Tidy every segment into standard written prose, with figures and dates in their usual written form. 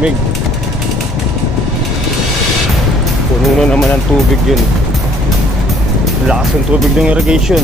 lamig. Puno na naman ang tubig yun. Lakas ng tubig ng irrigation.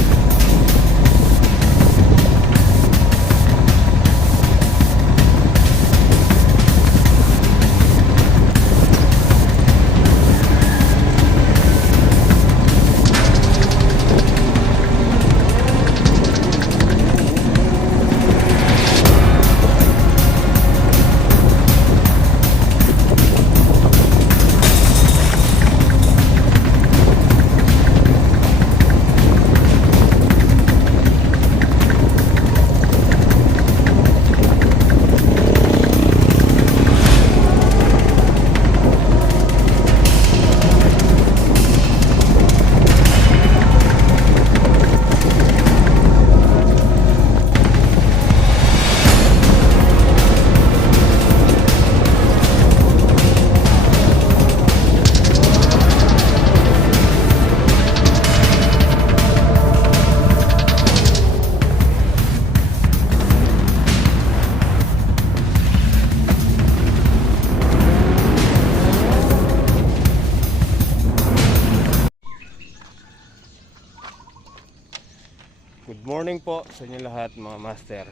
Good morning po sa inyo lahat mga master.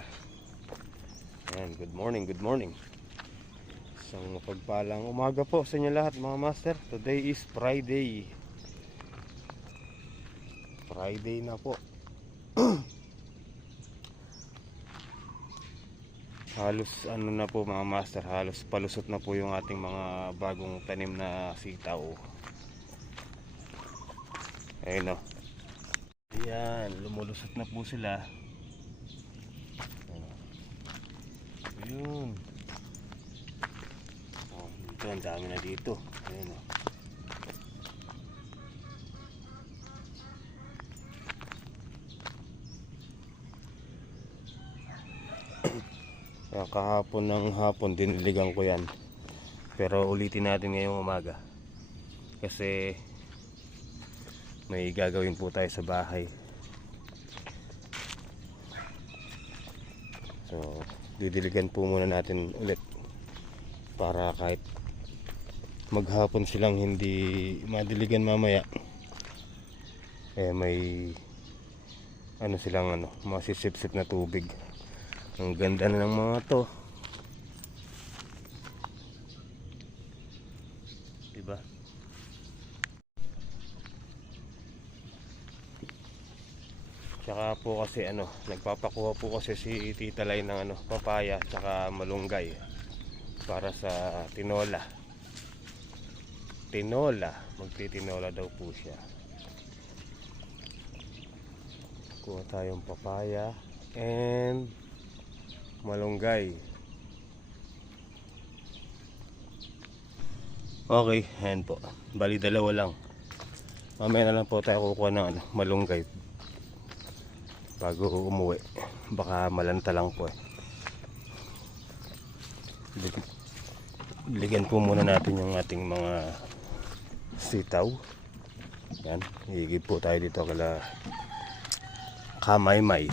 Ayan, good morning. Isang mapagpalang umaga po sa inyo lahat mga master. Today is Friday. Friday na po. Halos ano na po mga master, halos palusot na po yung ating mga bagong tanim na sitaw. Ayun o. Ayan, lumulusot na po sila. Ayun. Oh, dito, ang dami na dito. Ayun o. Kahapon ng hapon diniligan ko yan. Pero ulitin natin ngayong umaga. Kasi may gagawin po tayo sa bahay. So didiligan po muna natin ulit para kahit maghapon silang hindi madiligan mamaya, may ano silang masisipsip na tubig. Ang ganda na ng mga to, diba? Tsaka po kasi nagpapakuha po kasi si Tita Lai ng papaya tsaka malunggay para sa tinola. Magtitinola daw po siya. Kuha tayong papaya and malunggay. Okay, ayan po. Bali dalawa lang. Mamaya na lang po tayo kukuha ng malunggay bago umuwi. Baka malanta lang po Biligan po muna natin yung ating mga sitaw. Yan, higit po tayo dito kala Kamaymay.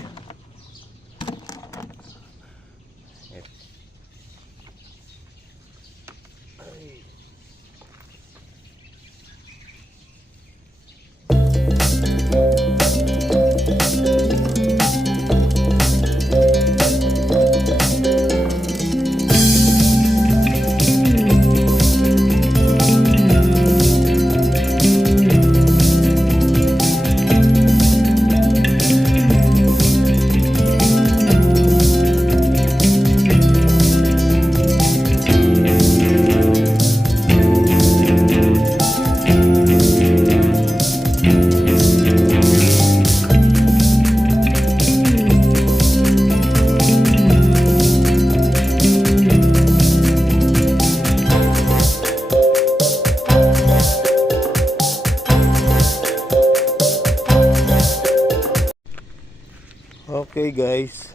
Okay guys,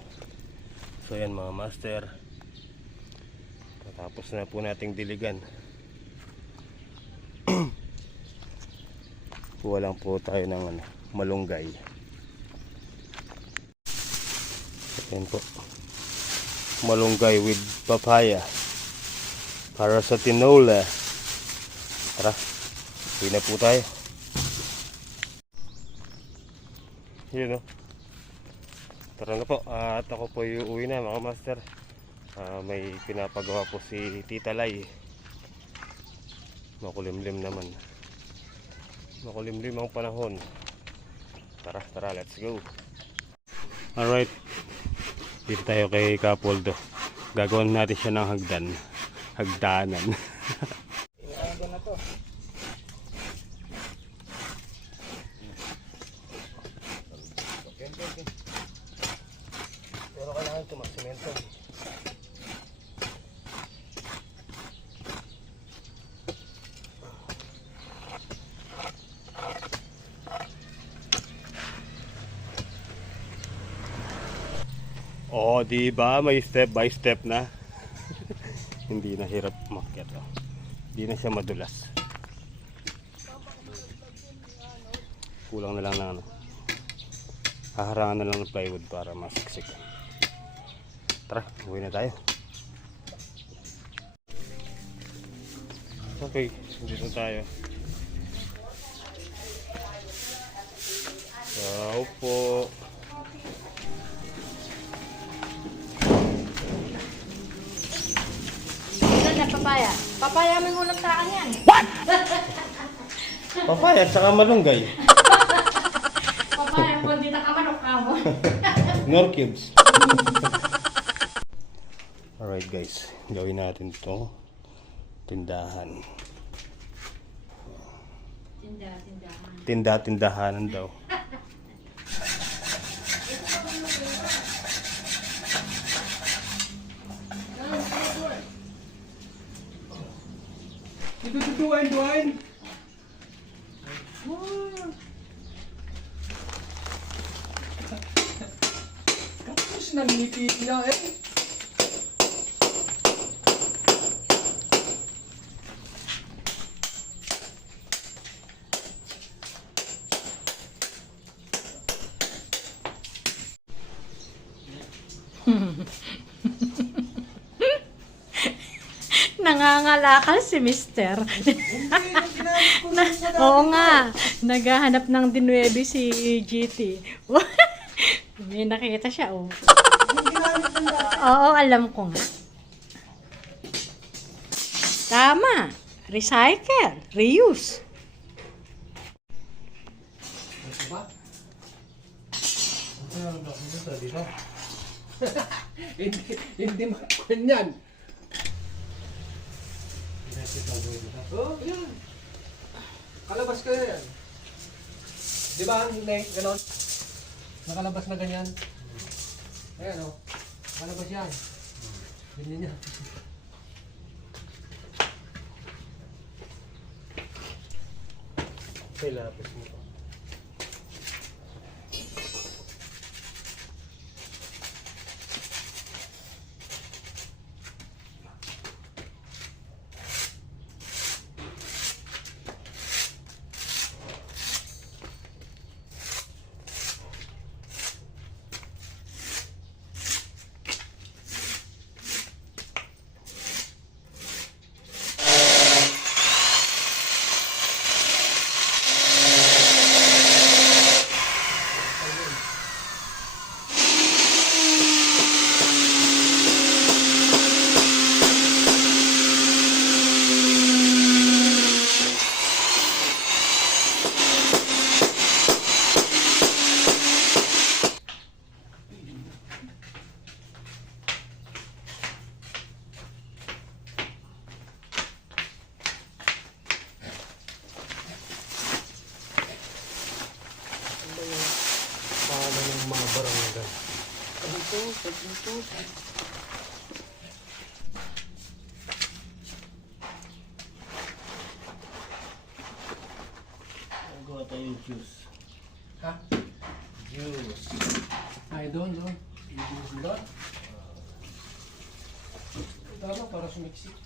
so yan mga master, tapos na po nating diligan. Kuha lang po tayo ng malunggay. Yan po, malunggay with papaya. para sa tinola. Tara, uwi na po tayo. Yun o. Tara na po, at ako po yung uwi na mga master. May pinapagawa po si Tita Lai. Makulimlim naman. Makulimlim ang panahon. Tara, let's go. Alright, dito tayo kay Kapoldo. Gagawin natin siya ng hagdanan. Inaanda na to. Pero kailangan ito magsemento. Oh, di ba may step by step na? Hindi na hirap umakyat. Oh. Hindi na siya madulas. Kulang na lang ng ano. Haharangan na lang ng plywood para masiksik. Tara, uwi na tayo. Okay, dito tayo. Ciao po. Papaya. Papaya may ulam sa akin yan. Papaya at saka malunggay. Papaya po, hindi nakamanok ka mo. Nor cubes. Alright guys, gawin natin itong tindahan. Tindahan daw. Ito duwain. Tapos nanipit niya eh. Nangangalakal si Mister. Oo nga, naghahanap ng dinuebi si GT. May nakita siya, oh. Oo, alam ko nga. Tama. Recycle, reuse. Hindi makakon yan. Oh, yan. Kalabas ka yan. Di ba, Nick? Ganon? Nakalabas na ganyan. Ayan, oh. Nakalabas yan. Ganyan yan. Lapis mo. Mga barangay. Gawa tayong juice. Ha? Juice. Ay, doon. Juice doon. Tama, para sumiksik.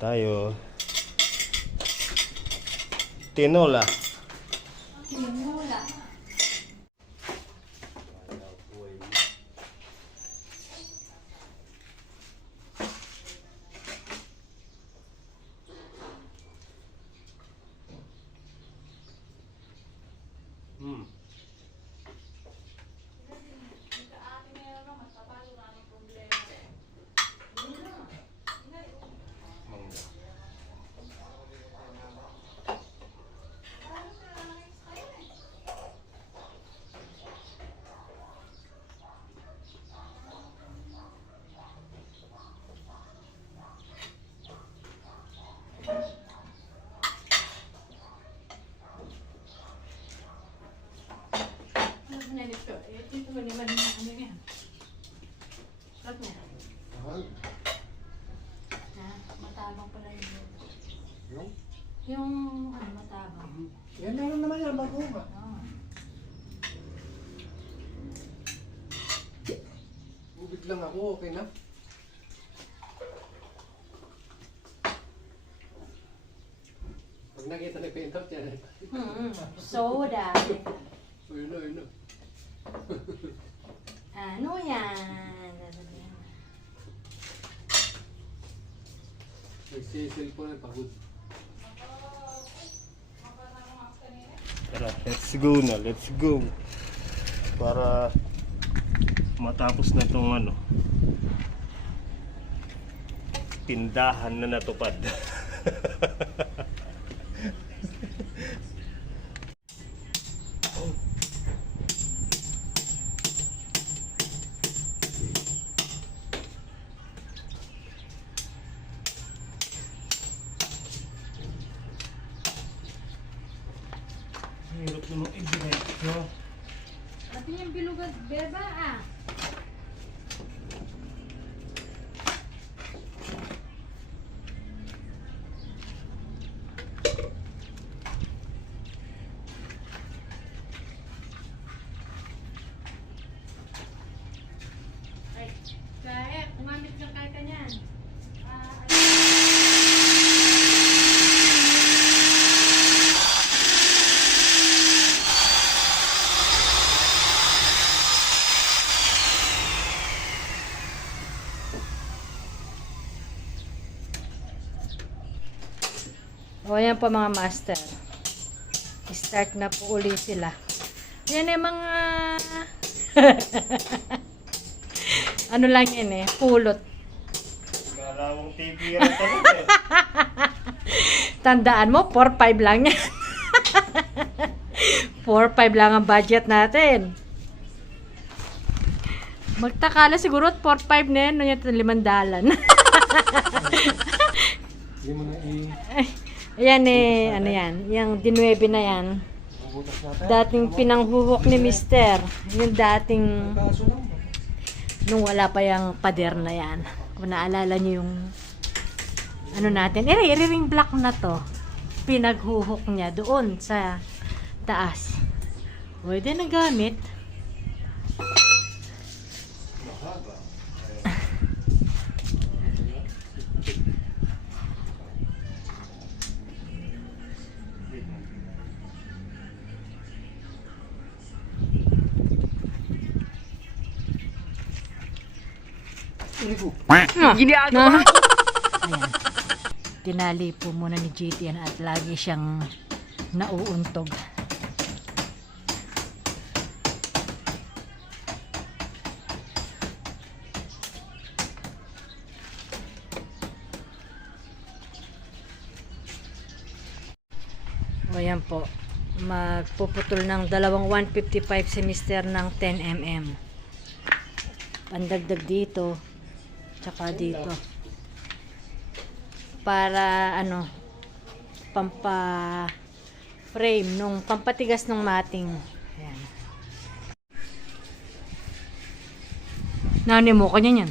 tayo. Tinola. Mula. Hmm. Ito mo naman ano yan. Sarap na. Ha? Matabang pala yung yung ano matabang. Yan lang naman yan, bago ba? Oh. Ubig lang ako, okay na? Pag nakita na paint-up yan, Soda. ayun na, ayun na. Ano yan? Nagsisilpon na pagod. Tara, let's go na, let's go. Para matapos na tong ano, tindahan na natupad. Hirap naman i-break, no? Pati yung bilugad, beba ah. Ay, kaya, kumamit ng kaya niyan. O yan po mga master. Start na po uli sila. Yan yung mga ano lang yan pulot. Galawang TV rin talaga eh. Tandaan mo, 4-5 lang yan. 4-5 lang ang budget natin. Magtakala siguro 4-5 na yan, no, yung 5 Hindi mo na Ayan ano yan, yung dinuebe na yan. i-butas natin. Dating pinanghuhok ni Mister. Yung dating, Kaso lang ba? nung wala pa yung pader na yan. Kung naalala nyo yung, ano natin, i-ring block na to. Pinaghuhok niya doon sa taas. Pwede na gamit. Ginagawa. Ayan. Tinali po muna ni GT yan at lagi siyang nauuntog. O yan po. Magpuputol ng dalawang 155 si Mister ng 10mm. Pandagdag dito. Tsaka dito. Para ano, pampa frame nung pampatigas ng mating. Ayan. Nani mo kanya yan?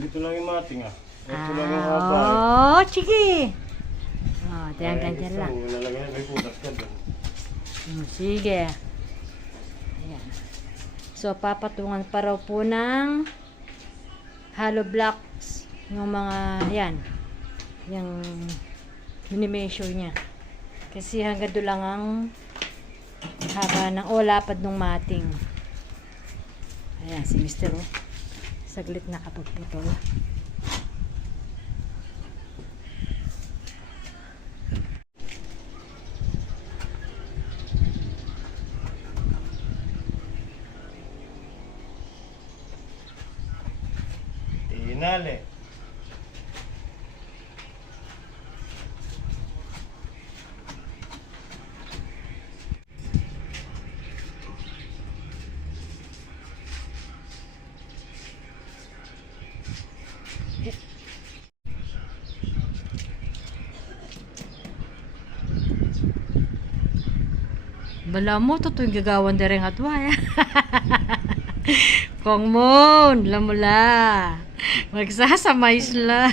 Dito lang yung mating ah. Ito lang yung haba. Oh, sige. Oh, tayo ganyan lang. Lalagyan may putas ka doon. Sige. Ayan. So, papatungan pa raw po ng hollow blocks yung mga, yan, yung mini-measure niya. Kasi hanggang doon lang ang haba ng lapad ng mating. Ayan, si Mr. Oh. Saglit nakapagputol. Tinali. Bala mo, totoo yung gagawan na rin atwaya. Kong mon, lamula. Magsasamay sila.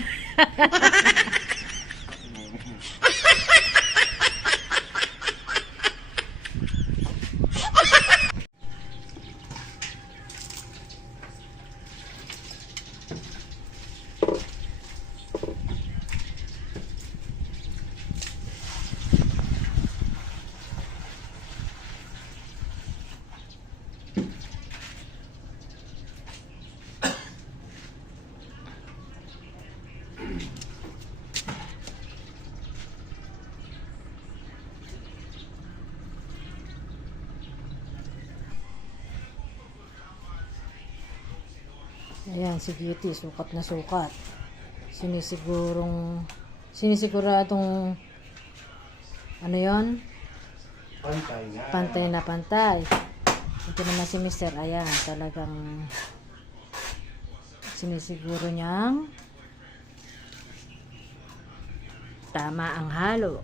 Ayan, si Beauty, sukat na sukat. Sinisiguradong, ano yon? Pantay nga. Pantay na pantay. Ito naman si Mr. Ayan, talagang sinisiguro niyang tama ang halo.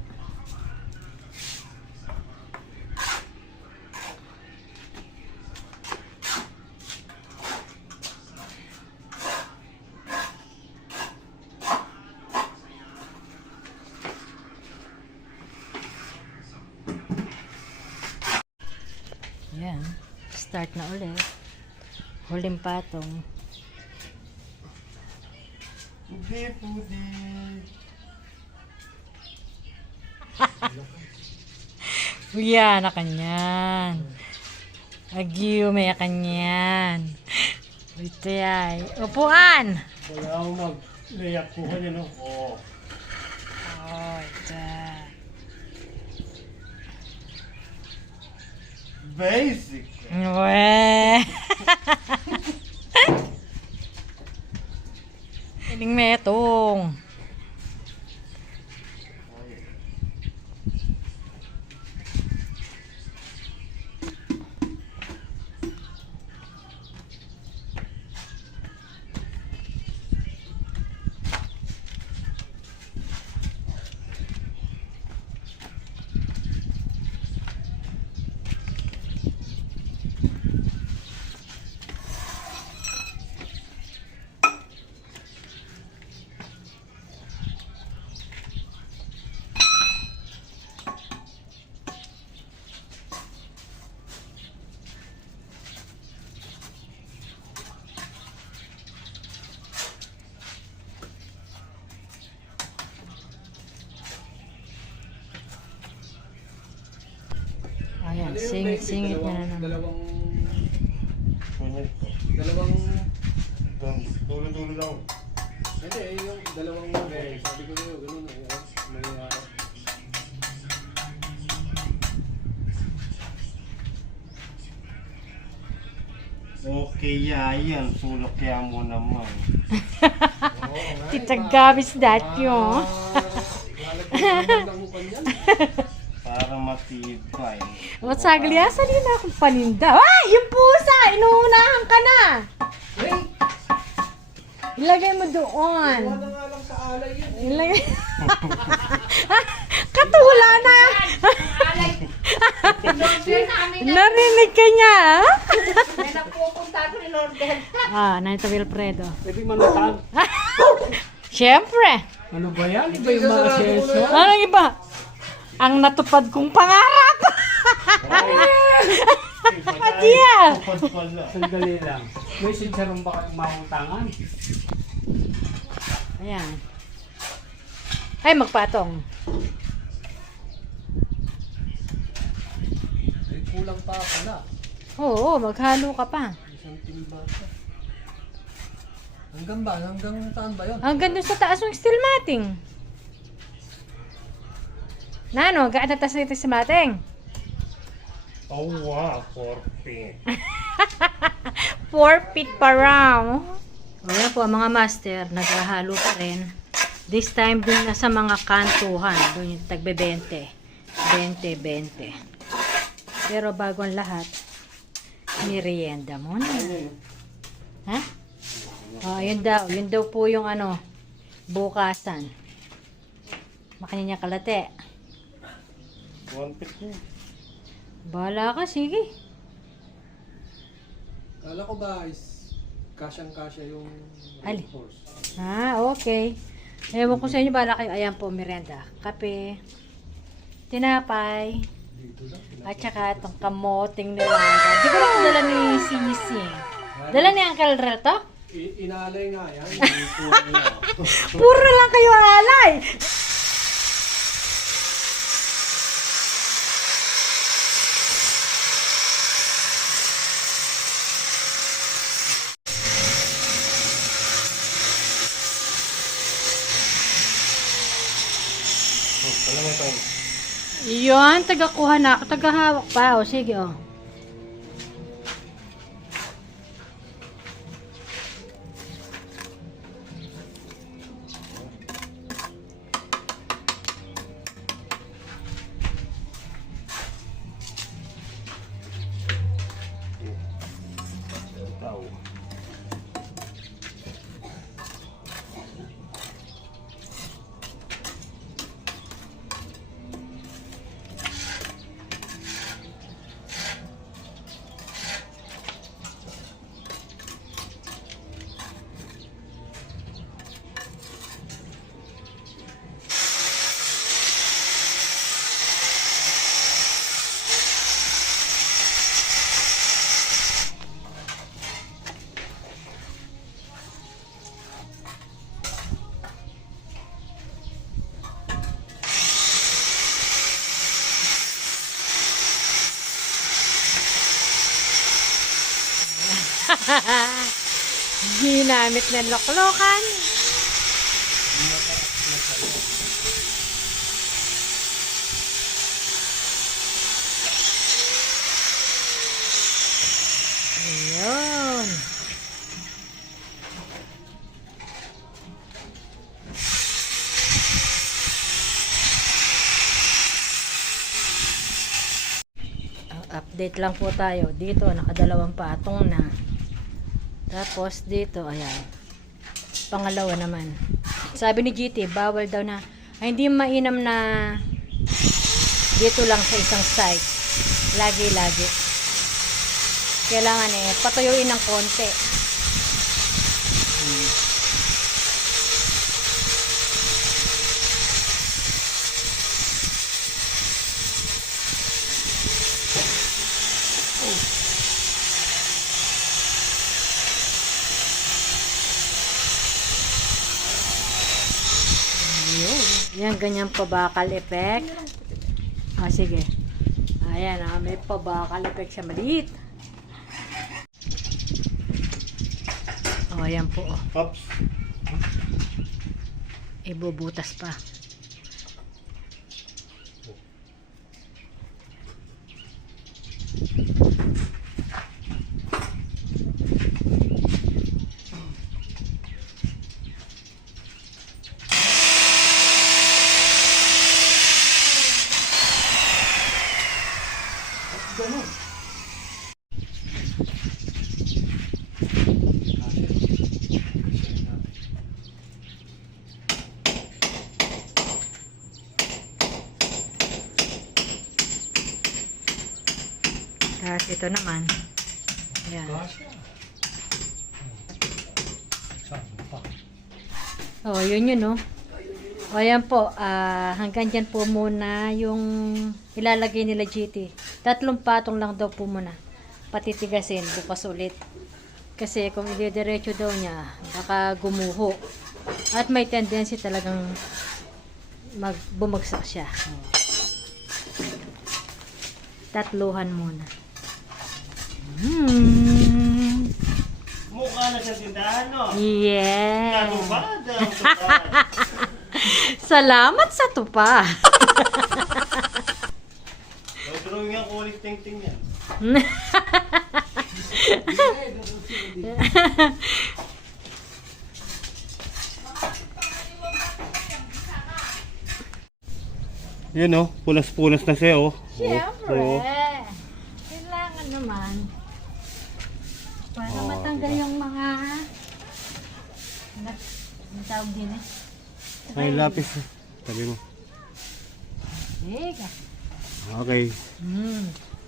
Ayan, start na ulit. Huling patong. Pudi. Uya na kanyan. Agiyo may kanyan. Ito ay upuan. Wala akong mag-layak kuha niya, no? Oo. Oh, ito. Basic. Weh. Ining metong. Ayan, singit-singit niya na naman. Dalawang, Tulo-tulo lang. hindi, yung dalawang, sabi ko nyo, ganun, may, Okay, yan. Sulok kaya mo naman. Titagabis dat yun. lalagyan ng mukan yan. Para matibay. O, sagli, sali na akong paninda. Ay, yung pusa! Inuunahan ka na! Hey, Ilagay mo doon. wala nga lang sa alay yan. Ilagay. Katula na! Narinig ka niya, ha? May napupunta ko ni Lorden. Naito Wilfredo. Pwede manatag. Siyempre. Ano ba yan? Iba yung mga seso? Anong iba? Ang natupad kong pangarap. Adiya. Sandali lang. May sinsaron ba kayong mahutangan? Ayan. Ay, magpatong. Ay, kulang pa pala. Oo, maghalo ka pa. Isang timba siya. Hanggang ba? Hanggang saan ba yun? Hanggang dun sa taas ng steel matting. Nano, hanggang taas nito sa matting. Oh wow, 4 4 feet pa raw. Ayan po, mga master, naghahalo pa rin. This time din na sa mga kantuhan. Doon yung tagbe 20. 20. Pero bago ang lahat, merienda muna. Ha? Oh, yun daw. Yun daw po yung ano, bukasan. Makanya niya kalate. 1 feet po. Bahala ka, sige. Kala ko ba is kasyang-kasya yung Ali. horse. Ah, okay. Ewan ko sa inyo, bahala kayo. Ayan po, merienda. Kape, tinapay, Dito lang. at saka itong kamoting nilanga. Di ko lang dala ni Sisi. Dala ni Uncle Reto? Inalay nga yan. Yung puro niya. Puro lang kayo alay! Alam mo ito. Yun, tagakuha na ako. Tagahawak pa. O, sige, o. Tao. Ginamit ng loklokan. Ayun. Update lang po tayo. Dito, nakadalawang patong na. Tapos dito, ayan. Pangalawa naman. Sabi ni GT, bawal daw na, ay hindi mainam na dito lang sa isang side. Lagi-lagi. Kailangan patuyuin ng konti. Yan, ganyan pabakal effect. Ah, sige. Ayan, may pabakal effect siya maliit. Oh, ayan po. Oh. Oops. Ibubutas pa. Ganun. Tapos ito naman. Ayan. Kasya. Saan pa? Oh, yun yun, no? O, ayan po. Hanggang dyan po muna yung ilalagay nila GT. 3 patong lang daw po muna. Patitigasin. Bukas ulit. Kasi kung idediretso daw niya, baka gumuho. At may tendency talagang bumagsak siya. Tatluhan muna. Mukha na sa tindahan, no? Yeah. Katupad. Salamat sa tupa. Drawing ang kulit ting-ting yan. Yan oh, punas-punas na siya oh. Siyempre. Oh. Kailangan naman. Para Oh, matanggal diba? yung mga... Ang tawag din eh. Ay, lapis. Tabi mo. Teka. Okay. Hmm.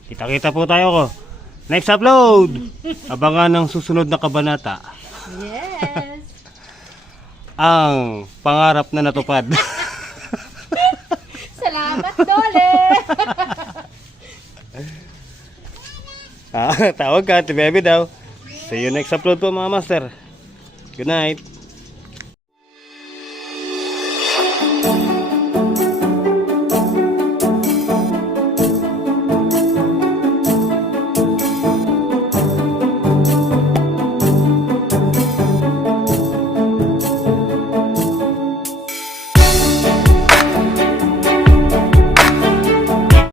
Kita-kita po tayo ko. Next upload! Abangan ng susunod na kabanata. Yes. Ang pangarap na natupad. Salamat, Dole. Tawag ka, Ate Baby daw. See you next upload po mga master. Good night.